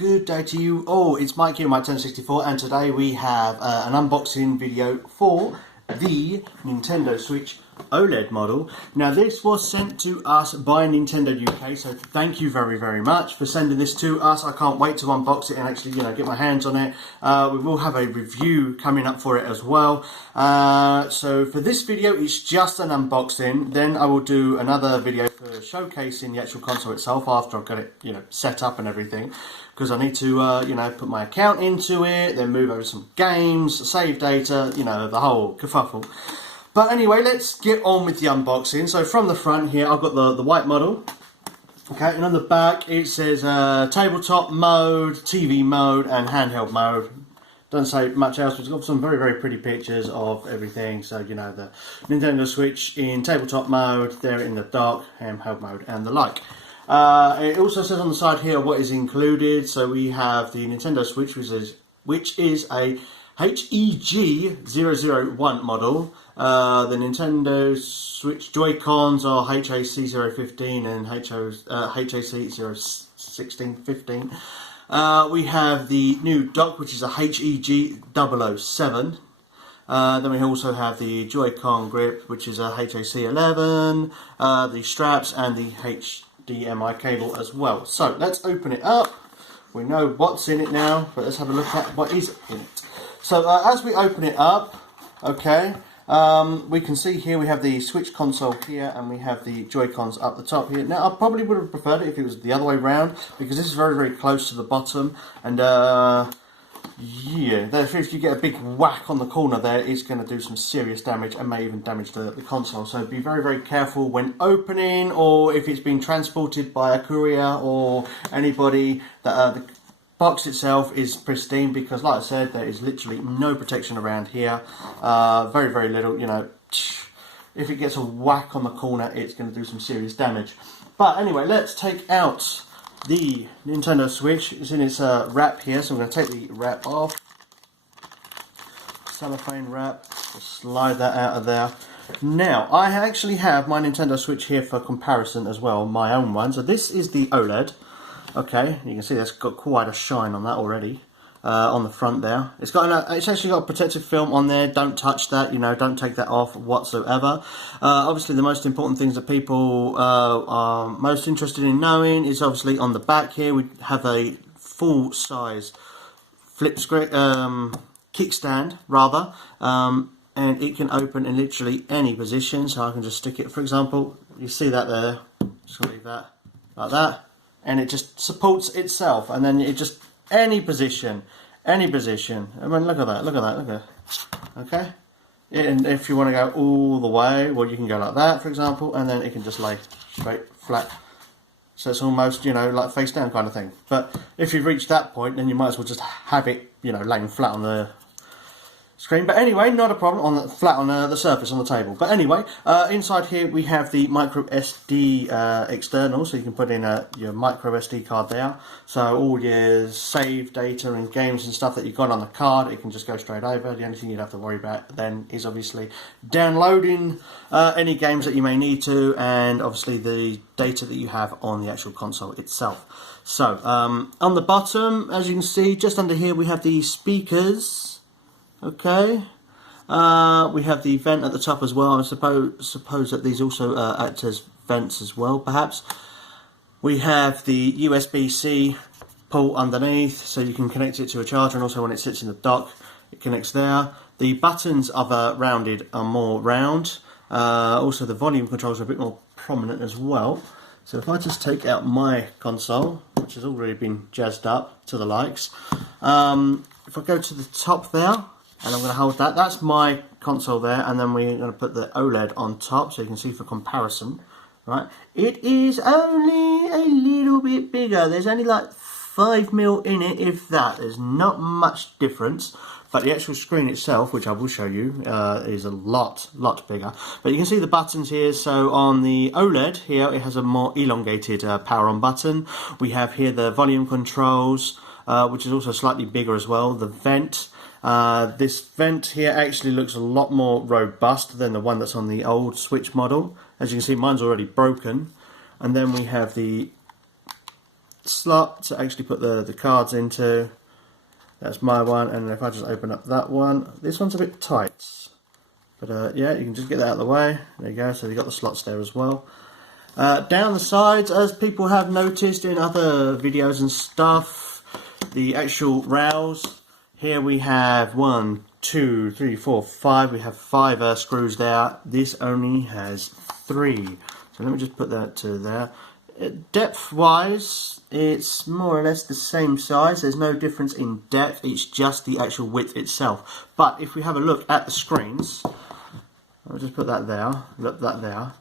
good day to you all. It's Mike here, Mike1064, and today we have an unboxing video for the Nintendo Switch OLED model. Now this was sent to us by Nintendo UK, so thank you very much for sending this to us. I can't wait to unbox it and actually, get my hands on it. We will have a review coming up for it as well. So for this video, it's just an unboxing. Then I will do another video for showcasing the actual console itself after I've got it, set up and everything. Because I need to, put my account into it, then move over some games, save data, the whole kerfuffle. But anyway, let's get on with the unboxing. So from the front here, I've got the white model. Okay, and on the back it says tabletop mode, TV mode, and handheld mode. Doesn't say much else, but it's got some very pretty pictures of everything. So, the Nintendo Switch in tabletop mode, there in the dark, handheld mode, and the like. It also says on the side here what is included. So we have the Nintendo Switch, which is a HEG001 model. The Nintendo Switch Joy-Cons are HAC015 and HAC01615. We have the new dock, which is a HEG007. Then we also have the Joy-Con grip, which is a HAC11, the straps, and the Hdmi cable as well. So let's open it up. We know what's in it now, but let's have a look at what is in it. So as we open it up, okay, we can see here we have the Switch console here, and we have the Joy-Cons up the top here. Now I probably would have preferred it if it was the other way around, because this is very close to the bottom, and yeah, if you get a big whack on the corner there, it's going to do some serious damage and may even damage the console. So be very careful when opening, or if it's been transported by a courier or anybody, that the box itself is pristine, because like I said, there is literally no protection around here. Very little, if it gets a whack on the corner, it's going to do some serious damage. But anyway, let's take out the Nintendo Switch. It's in its wrap here, so I'm going to take the wrap off. Cellophane wrap. Just slide that out of there. Now, I actually have my Nintendo Switch here for comparison as well, my own one. So this is the OLED. Okay, you can see that's got quite a shine on that already. On the front there, it's actually got a protective film on there. Don't touch that, don't take that off whatsoever. Obviously the most important things that people are most interested in knowing is obviously on the back here we have a full size flip screen kickstand rather, and it can open in literally any position. So I can just stick it, for example, you see that there, just leave that like that, and it just supports itself, and then it just any position. I mean, look at that. Okay, and if you want to go all the way, well, you can go like that, for example, and then it can just lay straight, flat. So it's almost, like face down kind of thing. But if you've reached that point, then you might as well just have it, laying flat on the screen. But anyway, not a problem, flat on the surface on the table. But anyway, inside here we have the micro SD external, so you can put in your micro SD card there. So all your save data and games and stuff that you've got on the card, it can just go straight over. The only thing you'd have to worry about then is obviously downloading any games that you may need to, and obviously the data that you have on the actual console itself. So on the bottom, as you can see, just under here we have the speakers. Okay, we have the vent at the top as well. I suppose that these also act as vents as well, perhaps. We have the USB-C port underneath, so you can connect it to a charger, and also when it sits in the dock, it connects there. The buttons are more round. Also, the volume controls are a bit more prominent as well. So if I just take out my console, which has already been jazzed up to the likes, if I go to the top there, and I'm going to hold that. That's my console there, and then we're going to put the OLED on top, so you can see for comparison. Right? It is only a little bit bigger. There's only like 5mm in it, if that. There's not much difference, but the actual screen itself, which I will show you, is a lot bigger. But you can see the buttons here. So on the OLED here, it has a more elongated power on button. We have here the volume controls, which is also slightly bigger as well. The vent. This vent here actually looks a lot more robust than the one that's on the old Switch model. As you can see, mine's already broken. And then we have the slot to actually put the cards into. That's my one, and if I just open up that one, this one's a bit tight. But yeah, you can just get that out of the way. There you go, so you've got the slots there as well. Down the sides, as people have noticed in other videos and stuff, the actual rails, here we have 1, 2, 3, 4, 5. We have 5 screws there. This only has 3. So let me just put that to there. Depth wise, it's more or less the same size. There's no difference in depth, it's just the actual width itself. But if we have a look at the screens, I'll just put that there, look that there.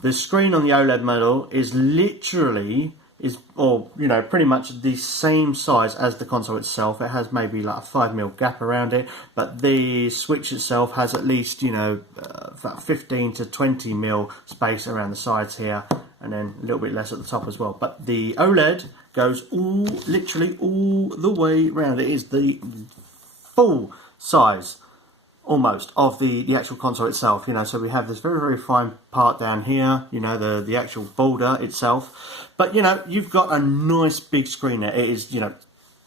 The screen on the OLED model is literally, pretty much the same size as the console itself. It has maybe like a 5mm gap around it, but the Switch itself has at least, about 15 to 20mm space around the sides here, and then a little bit less at the top as well. But the OLED goes literally all the way around. It is the full size, almost, of the actual console itself. So we have this very, very fine part down here, the actual border itself. But, you've got a nice big screen there. It is,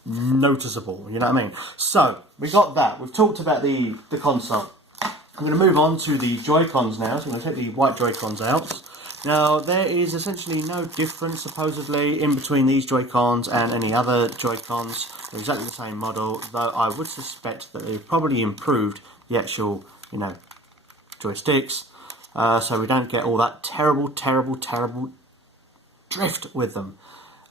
noticeable, you know what I mean? So, we got that. We've talked about the console. I'm going to move on to the Joy-Cons now. So I'm going to take the white Joy-Cons out. Now, there is essentially no difference, supposedly, in between these Joy-Cons and any other Joy-Cons. They're exactly the same model, though I would suspect that they've probably improved the actual, joysticks, so we don't get all that terrible drift with them.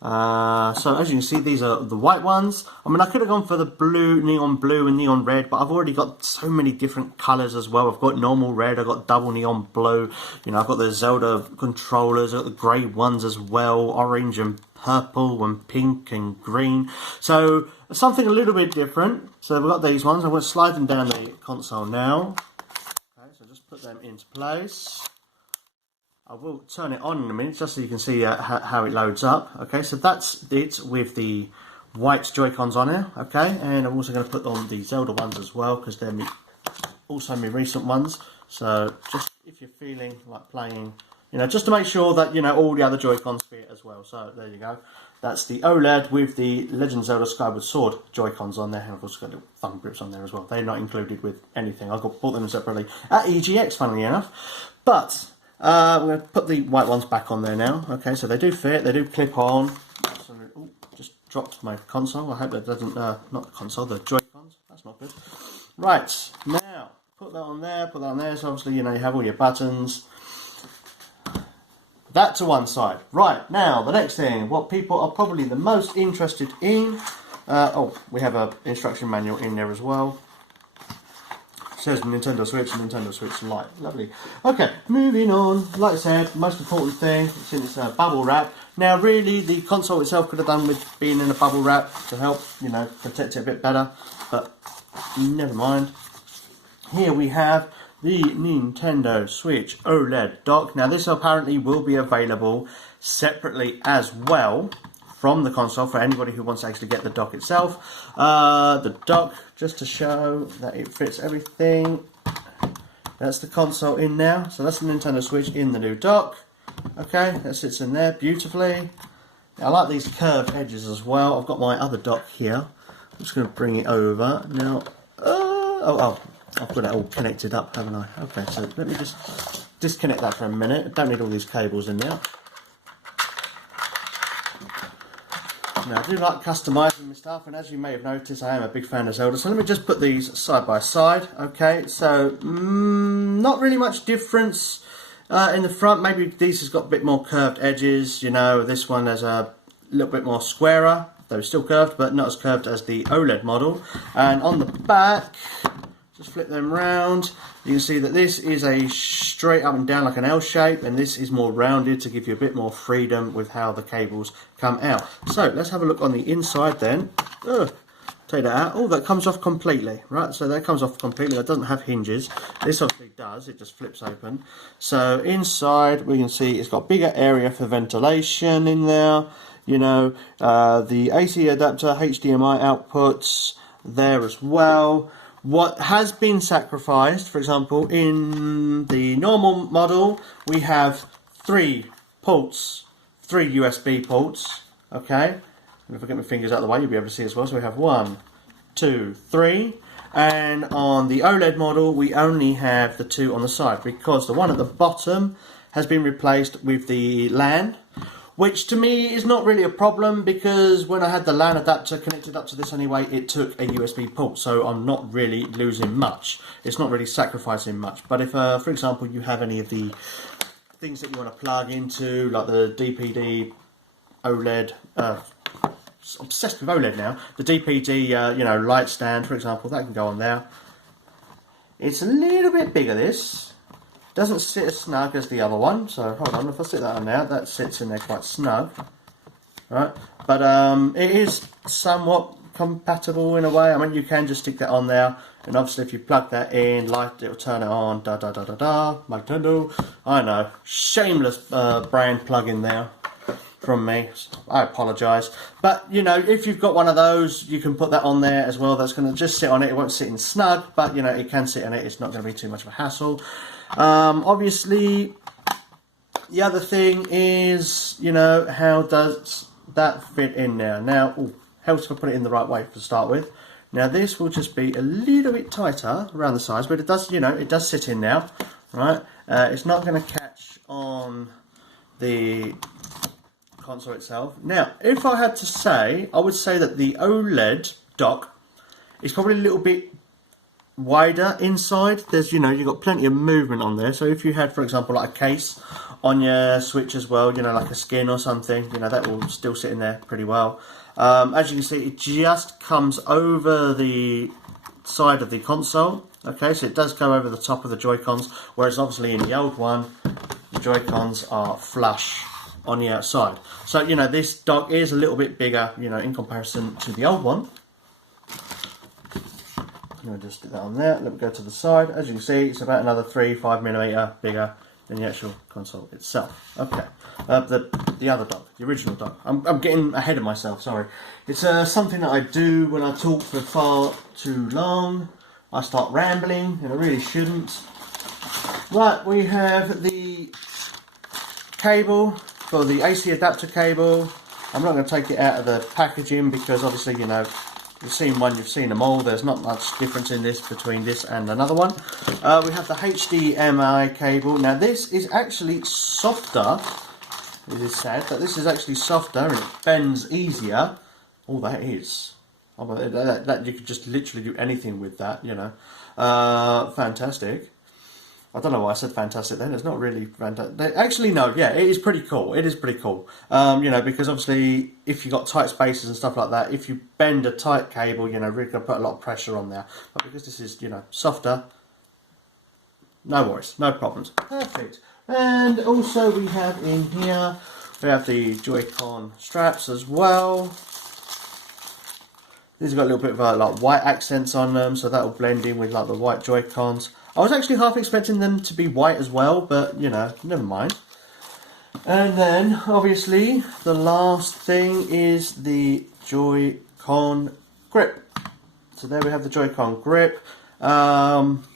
So as you can see, these are the white ones. I mean, I could have gone for the blue, neon blue and neon red, but I've already got so many different colours as well. I've got normal red, I've got double neon blue, I've got the Zelda controllers, I've got the grey ones as well, orange and purple and pink and green. So something a little bit different. So we've got these ones. I'm going to slide them down the console now. Okay, so just put them into place. I will turn it on in a minute just so you can see how it loads up. Okay, so that's it with the white Joy-Cons on here. Okay, and I'm also going to put on the Zelda ones as well because they're also my recent ones. So just if you're feeling like playing, just to make sure that all the other Joy-Cons fit as well. So there you go. That's the OLED with the Legend of Zelda Skyward Sword Joy-Cons on there, and I've also got little thumb grips on there as well. They're not included with anything. I bought them separately at EGX, funnily enough. But we're going to put the white ones back on there now. Okay, so they do fit, they do clip on. Ooh, just dropped my console. I hope that doesn't, not the console, the Joy-Cons. That's not good. Right, now, put that on there, So obviously, you have all your buttons. That to one side. Right, now, the next thing, what people are probably the most interested in. We have an instruction manual in there as well. It says Nintendo Switch and Nintendo Switch Lite. Lovely. Okay, moving on. Like I said, most important thing, it's in this bubble wrap. Now, really, the console itself could have done with being in a bubble wrap to help, protect it a bit better. But never mind. Here we have the Nintendo Switch OLED dock. Now this apparently will be available separately as well from the console for anybody who wants to actually get the dock itself. The dock, just to show that it fits everything. That's the console in now. So that's the Nintendo Switch in the new dock. Okay, that sits in there beautifully. Now, I like these curved edges as well. I've got my other dock here. I'm just going to bring it over. Now, I've got it all connected up, haven't I? Okay, so let me just disconnect that for a minute. I don't need all these cables in there. Now, I do like customising my stuff, and as you may have noticed, I am a big fan of Zelda. So let me just put these side by side. Okay, so not really much difference in the front. Maybe these has got a bit more curved edges. This one has a little bit more squarer, though still curved, but not as curved as the OLED model. And on the back, just flip them round. You can see that this is a straight up and down like an L shape, and this is more rounded to give you a bit more freedom with how the cables come out. So let's have a look on the inside then. Take that out. Oh, that comes off completely, right? So that comes off completely. That doesn't have hinges. This obviously does. It just flips open. So inside we can see it's got bigger area for ventilation in there. The AC adapter, HDMI outputs there as well. What has been sacrificed, for example, in the normal model, we have 3 ports, 3 USB ports, okay? And if I get my fingers out of the way, you'll be able to see as well. So we have 1, 2, 3. And on the OLED model, we only have the 2 on the side because the one at the bottom has been replaced with the LAN, which to me is not really a problem because when I had the LAN adapter connected up to this anyway, it took a USB port, so I'm not really losing much. It's not really sacrificing much. But if, for example, you have any of the things that you want to plug into, like the DPD OLED, obsessed with OLED now, the DPD, you know, light stand, for example, that can go on there. It's a little bit bigger, this. Doesn't sit as snug as the other one, so hold on, if I sit that on there, that sits in there quite snug, right? But it is somewhat compatible in a way. I mean, you can just stick that on there, and obviously if you plug that in, light, it'll turn it on, Nintendo, I know, shameless brand plug-in there from me, I apologise. But, you know, if you've got one of those, you can put that on there as well. That's going to just sit on it, it won't sit in snug, but, you know, it can sit on it, it's not going to be too much of a hassle. Obviously, the other thing is, you know, how does that fit in there? Now, helps if I put it in the right way to start with. Now, this will just be a little bit tighter around the sides, but it does, you know, it does sit in now, right? It's not going to catch on the console itself. Now, if I had to say, I would say that the OLED dock is probably a little bit wider inside. There's, you know, you've got plenty of movement on there. So if you had, for example, like a case on your Switch as well, you know, like a skin or something, you know, that will still sit in there pretty well. As you can see, it just comes over the side of the console. Okay, so it does go over the top of the Joy-Cons, whereas obviously in the old one, the Joy-Cons are flush on the outside. So, you know, this dock is a little bit bigger, you know, in comparison to the old one. I'm going to just stick that on there. Let me go to the side. As you can see, it's about another 3-5mm bigger than the actual console itself. Okay, the other dock, the original dock. I'm getting ahead of myself, sorry. It's something that I do when I talk for far too long. I start rambling, and I really shouldn't. Right, we have the cable for the AC adapter cable. I'm not going to take it out of the packaging because obviously, you know, you've seen one, you've seen them all. There's not much difference in this between this and another one. We have the Hdmi cable. Now this is actually softer. It is sad, but this is actually softer and it bends easier. Oh, that is. Oh, that you could just literally do anything with that, you know. Fantastic. I don't know why I said fantastic then. It's not really fantastic. Actually, no, yeah, it is pretty cool. It is pretty cool. You know, because obviously, if you've got tight spaces and stuff like that, if you bend a tight cable, you know, really going to put a lot of pressure on there. But because this is, you know, softer, no worries, no problems. Perfect. And also we have in here, we have the Joy-Con straps as well. These have got a little bit of like white accents on them, so that will blend in with like the white Joy-Cons. I was actually half expecting them to be white as well, but, you know, never mind. And then, obviously, the last thing is the Joy-Con grip. So there we have the Joy-Con grip. Apparently,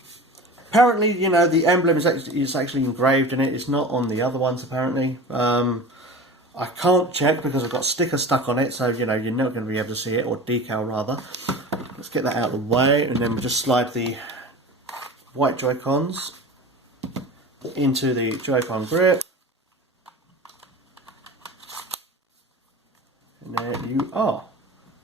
you know, the emblem is actually engraved in it. It's not on the other ones, apparently. I can't check because I've got sticker stuck on it, so, you know, you're not going to be able to see it, or decal, rather. Let's get that out of the way, and then we'll just slide the white Joy-Cons into the Joy-Con grip, and there you are.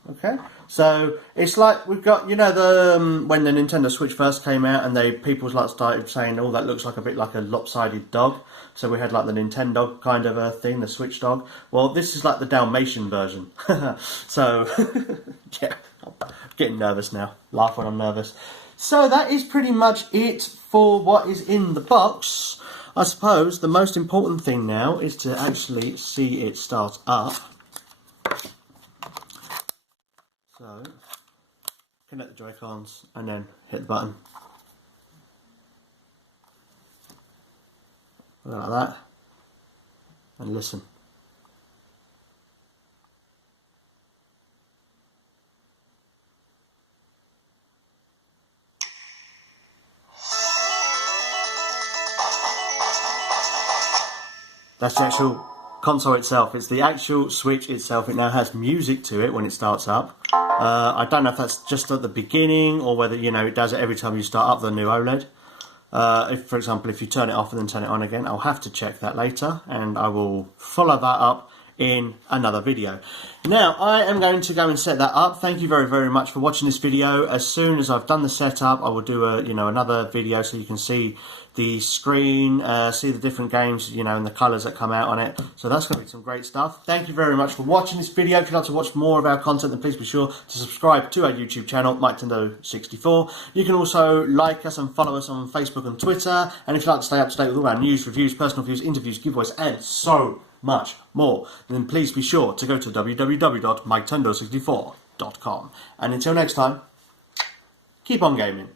Okay, so it's like we've got, you know, the when the Nintendo Switch first came out and people like started saying, oh, that looks like a bit like a lopsided dog. So we had like the Nintendo kind of a thing, the Switch dog. Well, this is like the Dalmatian version. So yeah, I'm getting nervous now. Laugh when I'm nervous. So that is pretty much it for what is in the box. I suppose the most important thing now is to actually see it start up. So, connect the Joy-Cons and then hit the button. Like that. And listen. That's the actual console itself. It's the actual Switch itself. It now has music to it when it starts up. I don't know if that's just at the beginning or whether, you know, it does it every time you start up the new OLED. If, for example, if you turn it off and then turn it on again, I'll have to check that later, and I will follow that up in another video. Now, I am going to go and set that up. Thank you very, very much for watching this video. As soon as I've done the setup, I will do another video so you can see the screen, see the different games, you know, and the colours that come out on it. So that's going to be some great stuff. Thank you very much for watching this video. If you'd like to watch more of our content, then please be sure to subscribe to our YouTube channel, Nintendo64. You can also like us and follow us on Facebook and Twitter. And if you'd like to stay up to date with all our news, reviews, personal views, interviews, giveaways, and so much more, then please be sure to go to www.Nintendo64.com. And until next time, keep on gaming.